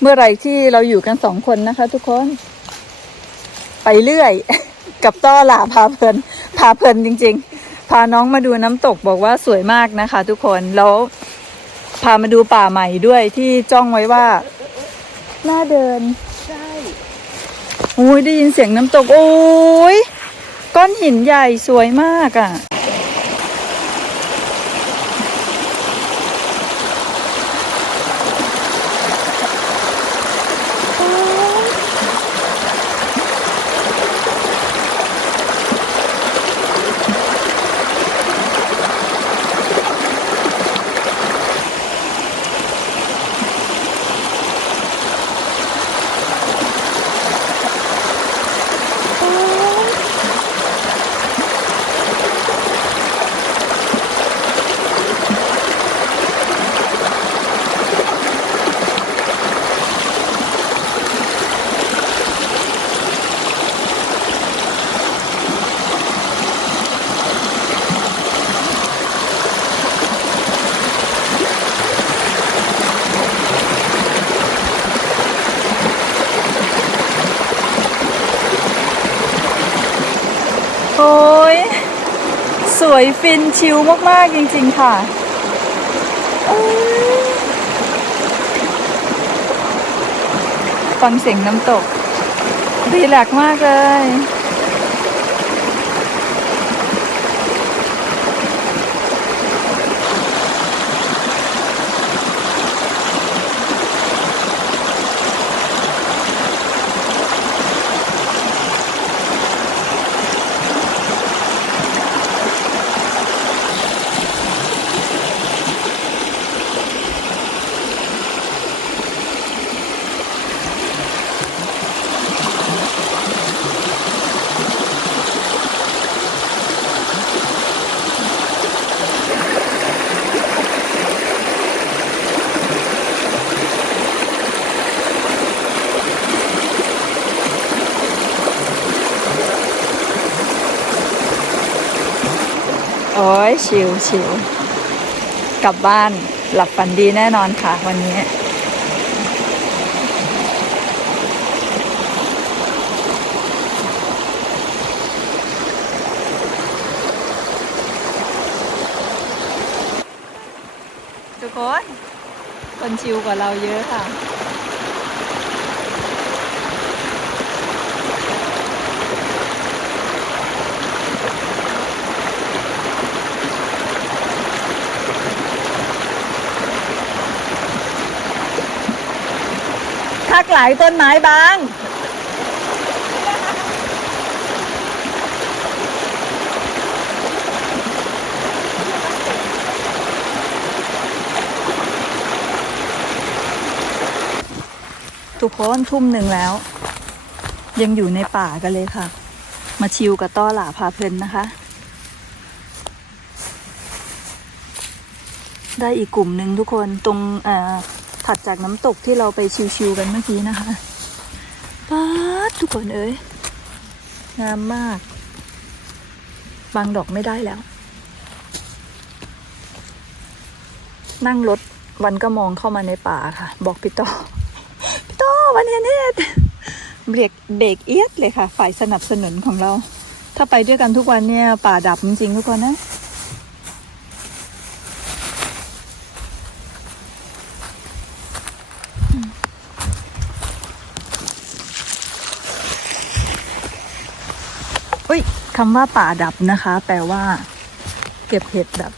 เมื่อไหร่ที่เราอยู่กันสองคนนะคะ ทุกคน ไปเรื่อย กับต้อหล่าพาเพลินพาเพลินจริง ๆ พาน้องมาดูน้ำตกบอกว่าสวยมากนะคะ ทุกคนแล้วพามาดูป่าใหม่ด้วยที่จ้องไว้ว่าน่าเดินใช่โอ้ยได้ยินเสียงน้ำตก โอ้ยก้อนหินใหญ่สวยมากอะ่ะ โอ้ยส วยฟินชิลมาก ๆ จริง ๆ ค่ะฟังเสียงน้ำตกรีแลกมากเลย ยชิลชิลกลับบ้านหลับฝันดีแน่นอนค่ะวันนี้ ทุกคน คนชิลกว่าเราเยอะค่ะ หลายต้นไม้บาง ทุกคนทุ่มหนึ่งแล้ว ยังอยู่ในป่ากันเลยค่ะ มาชิวกับต้อหลาพาเพลินนะคะ ได้อีกกลุ่มหนึ่งทุกคนตรงเอ่อ ถัดจากน้ำตกที่เราไปชิวๆกันเมื่อกี้นะคะป๊าดทุกคนเอ้ยงามมาก บางดอกไม่ได้แล้ว นั่งรถวันก็มองเข้ามาในป่าค่ะ บอกพี่ต้อพี่ต้อวันเห็นเห็ดเบรกเบรกเอียดเลยค่ะ ฝ่ายสนับสนุนของเรา ถ้าไปด้วยกันทุกวันเนี่ยป่าดับจริงๆทุกคนนะ คำว่าป่าดับนะคะ แปลว่า เก็บเห็ดแบบ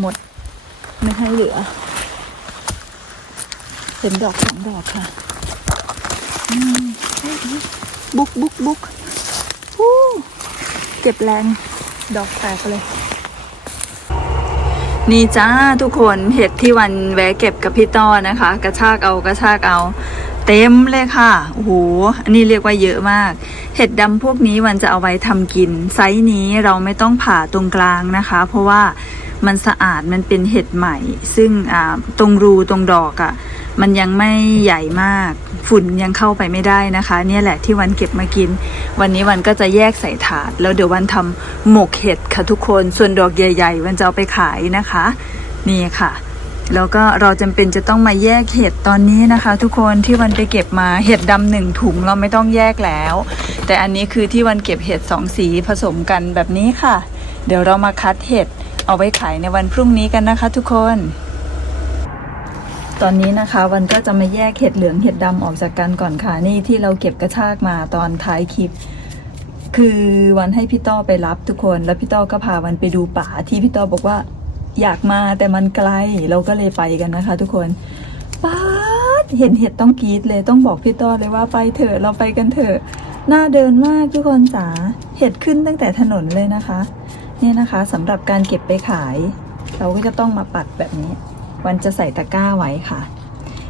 หมด ไม่ให้เหลือ เห็นดอกสองดอกค่ะบุกบุกบุกเก็บแรงดอกแตกเลย นี่จ้าทุกคนเห็ดที่วันแวะเก็บกับพี่ต้อนะคะ กระชากเอากระชากเอา เต็มเลยค่ะ โอ้โห อันนี้เรียกว่าเยอะมาก เห็ดดำพวกนี้วันจะเอาไว้ทำกิน ไซส์นี้เราไม่ต้องผ่าตรงกลางนะคะ เพราะว่ามันสะอาดมันเป็นเห็ดใหม่ ซึ่งตรงรูตรงดอกอะ่ะ มันยังไม่ใหญ่มาก ฝุ่นยังเข้าไปไม่ได้นะคะ เนี่ยแหละที่วันเก็บมากิน วันนี้วันก็จะแยกใส่ถาด แล้วเดี๋ยววันทำหมกเห็ดค่ะทุกคน ส่วนดอกใหญ่ ๆ วันจะเอาไปขายนะคะ นี่ค่ะ แล้วก็เราจำเป็นจะต้องมาแยกเห็ดตอนนี้นะคะ ทุกคนที่วันไปเก็บมาเห็ดดำหนึ่งถุงเราไม่ต้องแยกแล้ว แต่อันนี้คือที่วันเก็บเห็ดสองสีผสมกันแบบนี้ค่ะ เดี๋ยวเรามาคัดเห็ดเอาไว้ขายในวันพรุ่งนี้กันนะคะ ทุกคน ตอนนี้นะคะ วันก็จะมาแยกเห็ดเหลืองเห็ดดำออกจากกันก่อนค่ะนี่ที่เราเก็บกระชากมาตอนท้ายคลิปคือวันให้พี่ต้อไปรับทุกคน แล้วพี่ต้อก็พาวันไปดูป่าที่พี่ต้อบอกว่า อยากมาแต่มันไกลเราก็เลยไปกันนะคะ ทุกคนป๊าดเห็นเห็ดต้องกรีดเลยต้องบอกพี่ต้อเลยว่าไปเถอะเราไปกันเถอะน่าเดินมากทุกคนจ๋าเห็ดขึ้นตั้งแต่ถนนเลยนะคะ เนี่ยนะคะสำหรับการเก็บไปขาย เราก็จะต้องมาปัดแบบนี้ วันจะใส่ตะกร้าไว้ค่ะ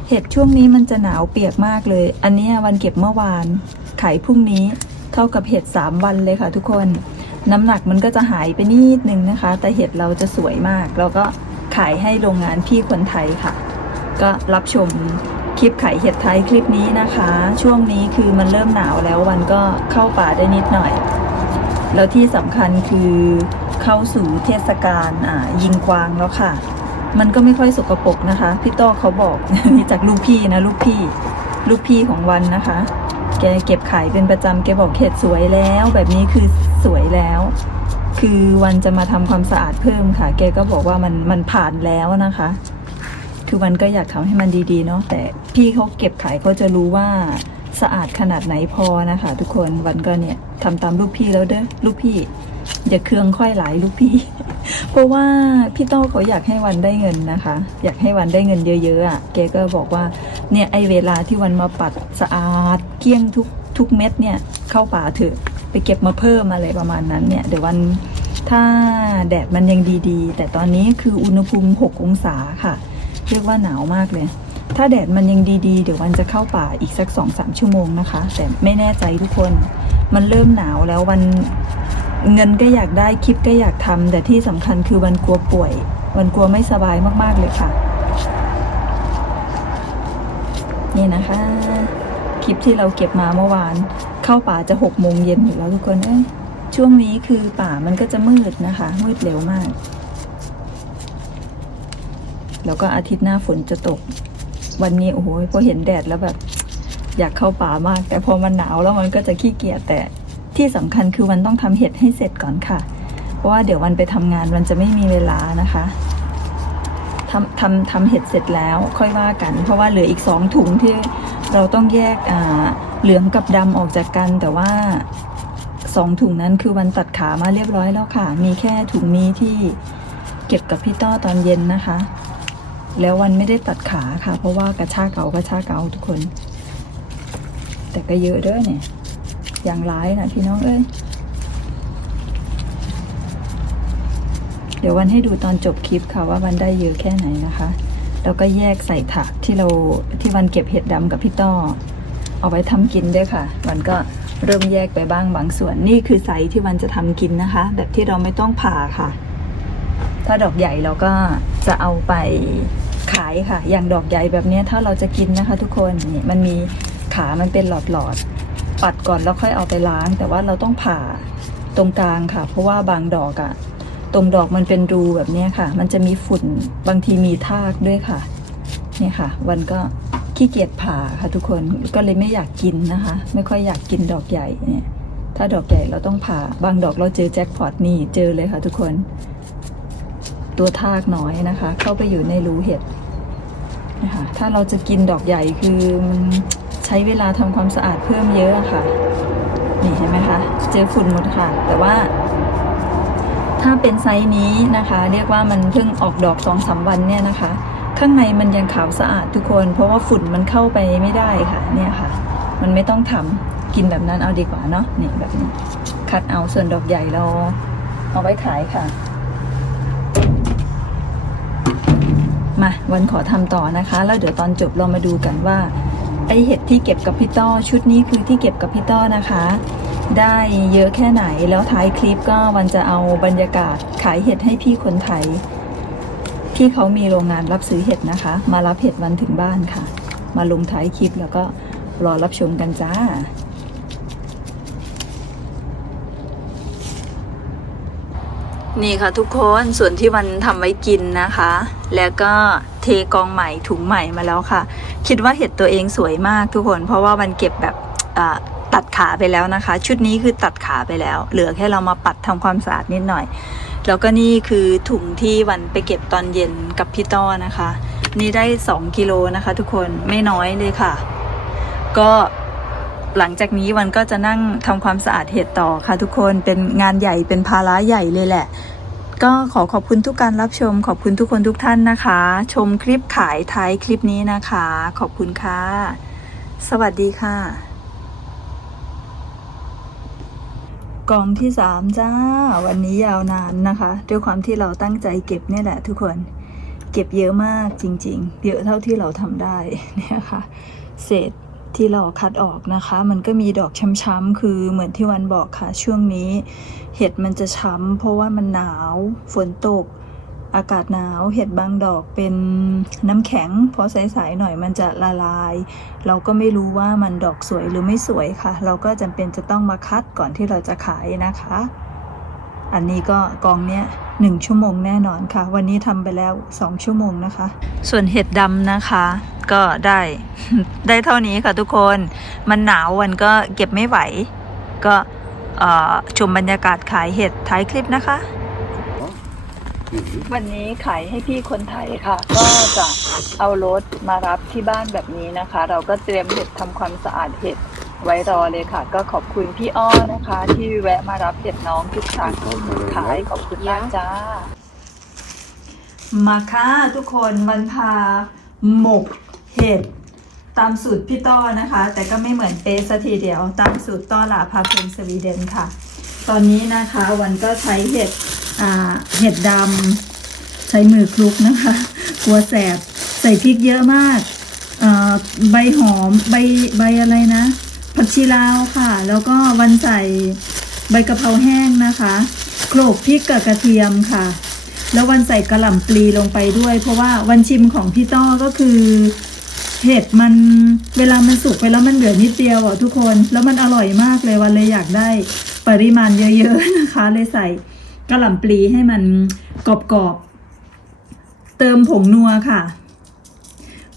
เห็ดช่วงนี้มันจะหนาวเปียกมากเลย อันนี้วันเก็บเมื่อวาน ขายพรุ่งนี้เท่ากับเห็ดสามวันเลยค่ะทุกคน น้ำหนักมันก็จะหายไปนิดนึงนะคะ แต่เห็ดเราจะสวยมากแล้วก็ขายให้โรงงานพี่คนไทยค่ะ ก็รับชมคลิปขายเห็ดไทยคลิปนี้นะคะ ช่วงนี้คือมันเริ่มหนาวแล้ววันก็เข้าป่าได้นิดหน่อย แล้วที่สำคัญคือเข้าสู่เทศกาลอ่ายิงกวางแล้วค่ะ มันก็ไม่ค่อยสกปรกนะคะ พี่ต้อเขาบอกนี่จากลูกพี่นะลูกพี่ ลูกพี่ของวันนะคะ แกเก็บขายเป็นประจำแกบอกเห็ดสวยแล้ว แบบนี้คือ สวยแล้ว คือวันจะมาทำความสะอาดเพิ่มค่ะ แกก็บอกว่ามันมันผ่านแล้วนะคะ คือวันก็อยากทำให้มันดีๆเนาะแต่พี่เขาเก็บขายเขาจะรู้ว่าสะอาดขนาดไหนพอนะคะ ทุกคนวันก็เนี่ยทำตามลูกพี่แล้วเด้อลูกพี่ อย่าเคืองค่อยหลายลูกพี่ เพราะว่าพี่โต้เขาอยากให้วันได้เงินนะคะ อยากให้วันได้เงินเยอะๆอะแกก็บอกว่าเนี่ยไอเวลาที่วันมาปัดสะอาดเกลี้ยงทุกทุกเม็ดเนี่ยเข้าป่าเถอะ ไปเก็บมาเพิ่มอะไรประมาณนั้นเนี่ย เดี๋ยววันถ้าแดดมันยังดีๆ แต่ตอนนี้คืออุณหภูมิ 6 องศาค่ะ เรียกว่าหนาวมากเลย ถ้าแดดมันยังดีๆ เดี๋ยววันจะเข้าป่าอีกสักสองสามชั่วโมงนะคะ แต่ไม่แน่ใจทุกคน มันเริ่มหนาวแล้ววันเงินก็อยากได้คลิปก็อยากทำแต่ที่สำคัญคือวันกลัวป่วย วันกลัวไม่สบายมากๆเลยค่ะ นี่นะคะ คลิปที่เราเก็บมาเมื่อวาน เข้าป่าจะหกโมงเย็นอยู่แล้วทุกคนเอ้ยช่วงนี้คือป่ามันก็จะมืดนะคะ มืดเร็วมาก แล้วก็อาทิตย์หน้าฝนจะตก วันนี้โอ้โหพอเห็นแดดแล้วแบบ อยากเข้าป่ามาก แต่พอมันหนาวแล้วมันก็จะขี้เกียจแต่ที่สำคัญคือวันต้องทำเห็ดให้เสร็จก่อนค่ะ เพราะว่าเดี๋ยววันไปทำงานวันจะไม่มีเวลานะคะทำทำทำเห็ดเสร็จแล้วค่อยว่ากัน เพราะว่าเหลืออีกสองถุงที่เราต้องแยกอ่า เหลืองกับดำออกจากกันแต่ว่าสองถุงนั้นคือวันตัดขามาเรียบร้อยแล้วค่ะ มีแค่ถุงนี้ที่เก็บกับพี่ต้อตอนเย็นนะคะ แล้ววันไม่ได้ตัดขาค่ะ เพราะว่ากระชากเกากระชากเกาทุกคน แต่ก็เยอะเด้อเนี่ย อย่างร้ายนะพี่น้องเอ้ยเดี๋ยววันให้ดูตอนจบคลิปค่ะว่าวันได้เยอะแค่ไหนนะคะ แล้วก็แยกใส่ถาดที่เราที่วันเก็บเห็ดดำกับพี่ต้อ เอาไว้ทำกินด้วยค่ะ วันก็เริ่มแยกไปบ้างบางส่วน นี่คือไซส์ที่วันจะทำกินนะคะ แบบที่เราไม่ต้องผ่าค่ะ ถ้าดอกใหญ่เราก็จะเอาไปขายค่ะ อย่างดอกใหญ่แบบนี้ถ้าเราจะกินนะคะ ทุกคนนี่มันมีขา มันเป็นหลอดๆ ปัดก่อนแล้วค่อยเอาไปล้าง แต่ว่าเราต้องผ่าตรงกลางค่ะ เพราะว่าบางดอกอะตรงดอกมันเป็นรูแบบนี้ค่ะ มันจะมีฝุ่น บางทีมีทากด้วยค่ะ นี่ค่ะ วันก็ ขี้เกียจผ่าค่ะทุกคนก็เลยไม่อยากกินนะคะ ไม่ค่อยอยากกินดอกใหญ่เนี่ยถ้าดอกใหญ่เราต้องผ่าบางดอกเราเจอแจ็คพอตนี่เจอเลยค่ะทุกคน ตัวทากน้อยนะคะ เข้าไปอยู่ในรูเห็ดนะคะถ้าเราจะกินดอกใหญ่คือใช้เวลาทำความสะอาดเพิ่มเยอะอะค่ะนี่เห็นไหมคะเจอฝุ่นหมดค่ะ แต่ว่า ถ้าเป็นไซส์นี้นะคะ เรียกว่ามันเพิ่งออกดอกสองสามวันเนี่ยนะคะ ข้างในมันยังขาวสะอาดทุกคน เพราะว่าฝุ่นมันเข้าไปไม่ได้ค่ะ เนี่ยค่ะ มันไม่ต้องทำกินแบบนั้นเอาดีกว่าเนาะนี่แบบนี้ คัดเอาส่วนดอกใหญ่เราเอาไว้ขายค่ะ มาวันขอทำต่อนะคะ แล้วเดี๋ยวตอนจบเรามาดูกันว่าไอเห็ดที่เก็บกับพี่ต้อชุดนี้คือที่เก็บกับพี่ต้อนะคะ ได้เยอะแค่ไหนแล้วท้ายคลิปก็วันจะเอาบรรยากาศขายเห็ดให้พี่คนไทย ที่เขามีโรงงานรับซื้อเห็ดนะคะ มารับเห็ดวันถึงบ้านค่ะ มาลงท้ายคลิปแล้วก็รอรับชมกันจ้านี่ค่ะทุกคนส่วนที่วันทำไว้กินนะคะ แล้วก็เทกองใหม่ถุงใหม่มาแล้วค่ะ คิดว่าเห็ดตัวเองสวยมากทุกคน เพราะว่ามันเก็บแบบอ่า ตัดขาไปแล้วนะคะ ชุดนี้คือตัดขาไปแล้ว เหลือแค่เรามาปัดทำความสะอาดนิดหน่อย แล้วก็นี่คือถุงที่วันไปเก็บตอนเย็นกับพี่ต้อนะคะ นี่ได้ 2กิโลนะคะ ทุกคนไม่น้อยเลยค่ะ ก็หลังจากนี้วันก็จะนั่งทำความสะอาดเห็ดต่อค่ะ ทุกคนเป็นงานใหญ่เป็นภาระใหญ่เลยแหละ ก็ขอขอบคุณทุกการรับชม ขอบคุณทุกคนทุกท่านนะคะ ชมคลิปขายท้ายคลิปนี้นะคะ ขอบคุณค่ะ สวัสดีค่ะ กองที่สามจ้า วันนี้ยาวนานนะคะ ด้วยความที่เราตั้งใจเก็บเนี่ยแหละทุกคนเก็บเยอะมากจริง ๆ เยอะเท่าที่เราทำได้เนี่ยค่ะ เศษที่เราคัดออกนะคะ มันก็มีดอกช้ำๆคือเหมือนที่วันบอกค่ะ ช่วงนี้ เห็ดมันจะช้ำเพราะว่ามันหนาวฝนตก อากาศหนาว เห็ดบางดอกเป็นน้ำแข็งพอใสๆหน่อยมันจะละลาย เราก็ไม่รู้ว่ามันดอกสวยหรือไม่สวยค่ะ เราก็จำเป็นจะต้องมาคัดก่อนที่เราจะขายนะคะ อันนี้ก็กองเนี้ยหนึ่งชั่วโมงแน่นอนค่ะ วันนี้ทำไปแล้วสองชั่วโมงนะคะ ส่วนเห็ดดำนะคะก็ได้ได้เท่านี้ค่ะทุกคนมันหนาววันก็เก็บไม่ไหว ก็ชมบรรยากาศขายเห็ดท้ายคลิปนะคะ วันนี้ขายให้พี่คนไทยค่ะ ก็จะเอารถมารับที่บ้านแบบนี้นะคะ เราก็เตรียมเห็ดทำความสะอาดเห็ดไว้รอเลยค่ะ ก็ขอบคุณพี่อ้อนะคะ ที่แวะมารับเห็ดน้องทุกครั้งขายขอบคุณมากจ้า มาค่ะทุกคนวันพาหมกเห็ดตามสูตรพี่ต้อนะคะ แต่ก็ไม่เหมือนเป๊ะสัทีเดียว ตามสูตรต้อหลาพาเพลินสวีเดนค่ะ ตอนนี้นะคะวันก็ใช้เห็ดเห็ดดำใช้มือคลุกนะคะกลัวแสบใส่พริกเยอะมากใบหอมใบใบอะไรนะ ผักชีลาวค่ะ แล้วก็วันใส่ใบกะเพราแห้งนะคะโขลกพริกกับกระเทียมค่ะ แล้ววันใส่กระหล่ำปลีลงไปด้วย เพราะว่าวันชิมของพี่ต้อก็คือ เห็ดมันเวลามันสุกไปแล้วมันเหลือนิดเดียวอะทุกคนแล้วมันอร่อยมากเลยวันเลยอยากได้ปริมาณเยอะๆนะคะ เลยใส่กระหล่ำปลีให้มันกรอบๆเติมผงนัวค่ะ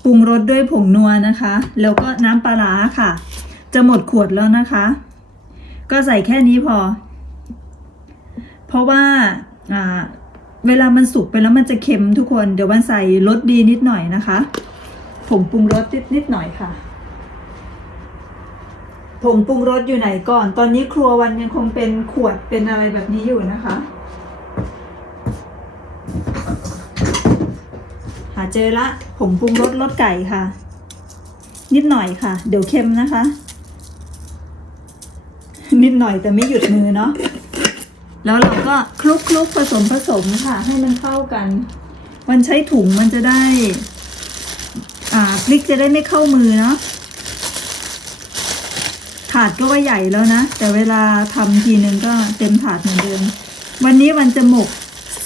ปรุงรสด้วยผงนัวนะคะ แล้วก็น้ำปลาร้าค่ะ จะหมดขวดแล้วนะคะ ก็ใส่แค่นี้พอ เพราะว่าอ่าเวลามันสุกไปแล้วมันจะเค็มทุกคน เดี๋ยววันใส่รสดีนิดหน่อยนะคะ ผงปรุงรสนิดนิดหน่อยค่ะ ผงปรุงรสอยู่ไหนก่อน ตอนนี้ครัววันยังคงเป็นขวดเป็นอะไรแบบนี้อยู่นะคะ หาเจอละผงปรุงรสรสไก่ค่ะ นิดหน่อยค่ะ เดี๋ยวเค็มนะคะ นิดหน่อยแต่ไม่หยุดมือเนาะแล้วเราก็คลุกคลุกผสมผสมค่ะ ให้มันเข้ากัน มันใช้ถุงมันจะได้ อ่าพริกจะได้ไม่เข้ามือเนาะถาดก็ว่าใหญ่แล้วนะ แต่เวลาทำทีนึงก็เต็มถาดเหมือนเดิม วันนี้วันจะหมก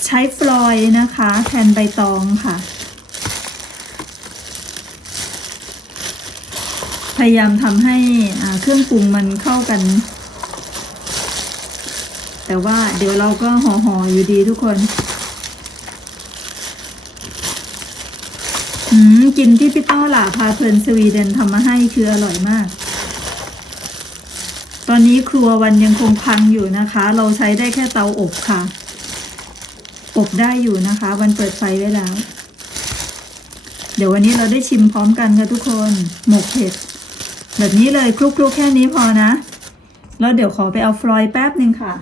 ใช้ฟลอยนะคะ แทนใบตองค่ะ พยายามทำให้อ่าเครื่องปรุงมันเข้ากัน แต่ว่าเดี๋ยวเราก็ห่อห่อๆอยู่ดีทุกคน อืม กินที่พี่ต้อหล่าพาเพลินสวีเดนทำมาให้คืออร่อยมาก ตอนนี้ครัววันยังคงพังอยู่นะคะ เราใช้ได้แค่เตาอบค่ะ อบได้อยู่นะคะ วันเปิดไฟไว้แล้ว เดี๋ยววันนี้เราได้ชิมพร้อมกันค่ะทุกคน หมกเห็ดแบบนี้เลยคลุกๆแค่นี้พอนะ แล้วเดี๋ยวขอไปเอาฟลอยด์แป๊บหนึ่งค่ะ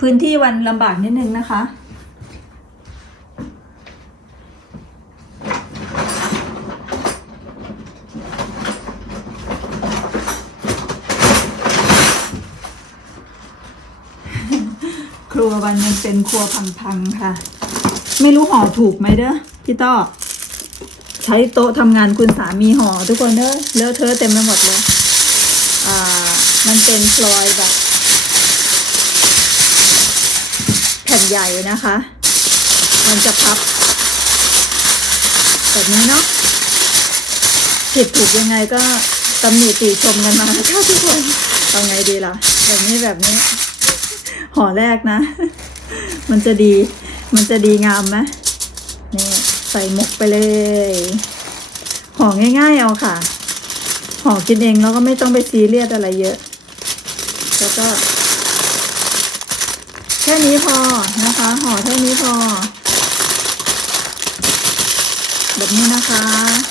พื้นที่วันลำบากนิดนึงนะคะ ครั วันยังเป็นครัวพังๆค่ะ ไม่รู้ห่อถูกไหมเด้อพี่ต้อใช้โต๊ะทำงานคุณสามีห่อทุกคนเด้อเลอะเทอะเต็มไปหมดเลยอ่ามันเป็นฟลอยแบบแผ่นใหญ่นะคะ มันจะพับแบบนี้เนาะผิดถูกยังไงก็ตำหนิติชมกันมาค่ะทุกคนเอาไงดีล่ะ แบบนี้แบบนี้ อแรกนะ มันจะดี มันจะดีงามไหมนี่ใส่หมกไปเลยห่อง่าย ๆ เอาค่ะห่อกินเองแล้วก็ไม่ต้องไปซีเรียสอะไรเยอะ แล้วก็ แค่นี้พอนะคะห่อแค่นี้พอ แบบนี้นะคะ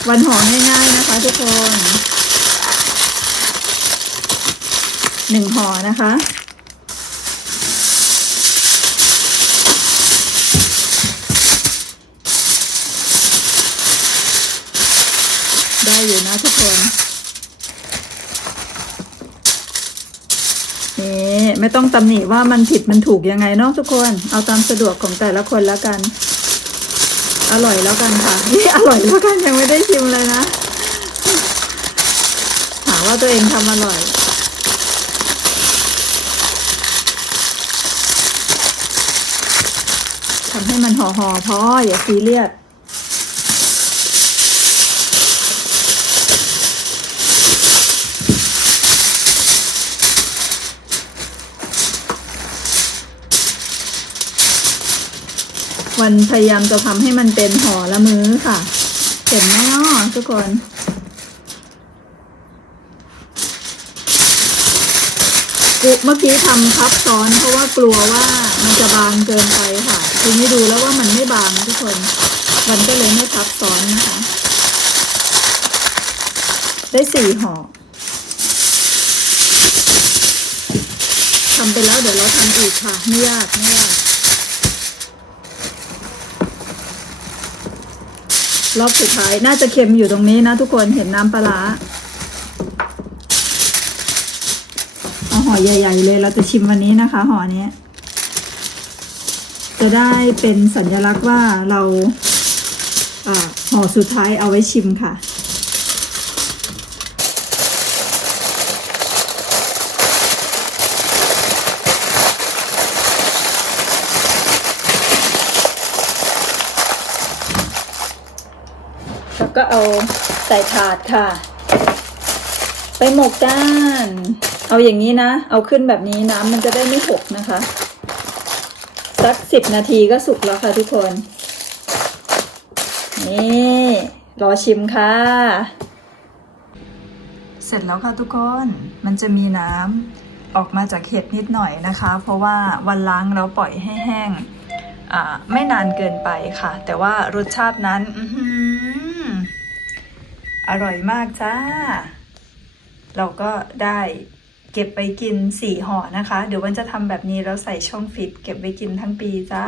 วันห่อง่าย ๆนะคะ ทุกคนหนึ่งห่อนะคะ ได้อยู่นะทุกคน นี่ ไม่ต้องตำหนิว่ามันผิดมันถูกยังไงเนาะทุกคน เอาตามสะดวกของแต่ละคนแล้วกัน อร่อยแล้วกันค่ะนี่อร่อยแล้วกันยังไม่ได้ชิมเลยนะหาว่าตัวเองทำอร่อยทำให้มันห่อหอๆพออย่าซีเรียส วันพยายามจะทำให้มันเป็นห่อละมื้อค่ะ เห็นไหมเนาะทุกคนกุเมื่อกี้ทำทับซ้อนเพราะว่ากลัวว่ามันจะบางเกินไปค่ะ ทีนี้ดูแล้วว่ามันไม่บางทุกคน มันก็เลยไม่ทับซ้อนนะคะ ได้สี่ห่อทำไปแล้วเดี๋ยวเราทำอีกค่ะไม่ยากไม่ยาก รอบสุดท้ายน่าจะเค็มอยู่ตรงนี้นะทุกคนเห็นน้ำปลาเอาห่อใหญ่ ๆ เลยเราจะชิมวันนี้นะคะห่อนี้จะได้เป็นสัญลักษณ์ว่าเราห่อสุดท้ายเอาไว้ชิมค่ะ เอาใส่ถาดค่ะ ไปหมกก้าน เอาอย่างนี้นะ เอาขึ้นแบบนี้น้ำมันจะได้ไม่หกนะคะ สักสิบนาทีก็สุกแล้วค่ะทุกคน นี่รอชิมค่ะ เสร็จแล้วค่ะทุกคน มันจะมีน้ำออกมาจากเห็ดนิดหน่อยนะคะ เพราะว่าวันล้างแล้วปล่อยให้แห้งอ่าไม่นานเกินไปค่ะ แต่ว่ารสชาตินั้น อื อร่อยมากจ้า เราก็ได้เก็บไปกินสี่ห่อนะคะ เดี๋ยววันจะทำแบบนี้แล้วใส่ช่องฟิตเก็บไปกินทั้งปีจ้า